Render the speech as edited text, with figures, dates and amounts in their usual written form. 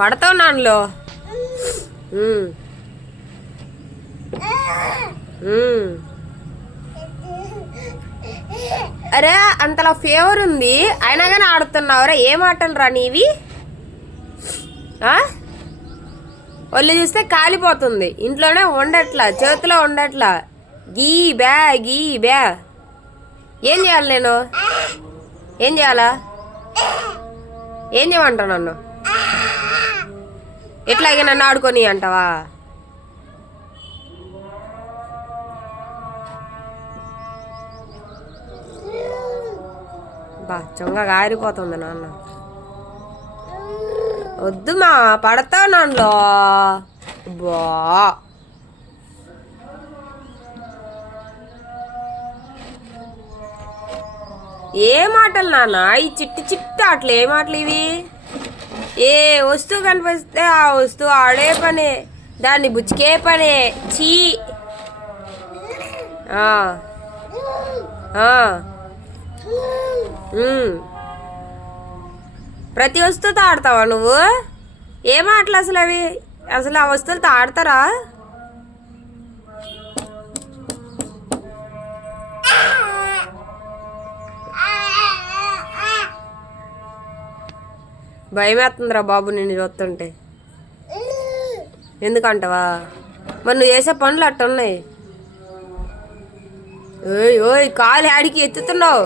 పడతావు నాన్నలో. అరే అంతలా ఫేవర్ ఉంది అయినా కానీ ఆడుతున్నావురా. ఏం ఆటలు రా నీవి? ఒళ్ళు చూస్తే కాలిపోతుంది. ఇంట్లోనే ఉండట్లా, చేతిలో ఉండట్లా. గీ బ్యా గీ బ్యా. ఏం చేయాలి నేను? ఏం చేయాలా? ఏం చేయమంటావు నన్ను? ఎట్లాగే నన్ను ఆడుకొని అంటావా? బా చొంగగా ఆరిపోతుంది నాన్న. వద్దు మా, పడతావు నాన్నలో. బా ఏం ఆటలు నాన్న ఈ చిట్టి చిట్టి ఆటలు? ఏం ఆటలు ఇవి? ఏ వస్తువు కనిపిస్తే ఆ వస్తువు ఆడే పనే, దాన్ని బుచ్చికే పనే. చీ. ప్రతి వస్తువుతో ఆడతావా నువ్వు? ఏం ఆటలు అసలు అవి? అసలు ఆ వస్తువులతో ఆడతారా? భయమేస్తుందిరా బాబు నిన్ను చూస్తుంటే. ఎందుకంటావా? మరి నువ్వు చేసే పనులు అట్టున్నాయి. ఓయ్ ఓయ్ కాలు ఆడికి ఎత్తుతున్నావు.